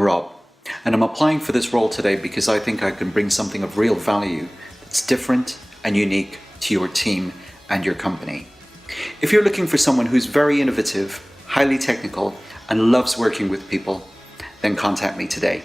I'm Rob, and I'm applying for this role today because I think I can bring something of real value that's different and unique to your team and your company. If you're looking for someone who's very innovative, highly technical, and loves working with people, then contact me today.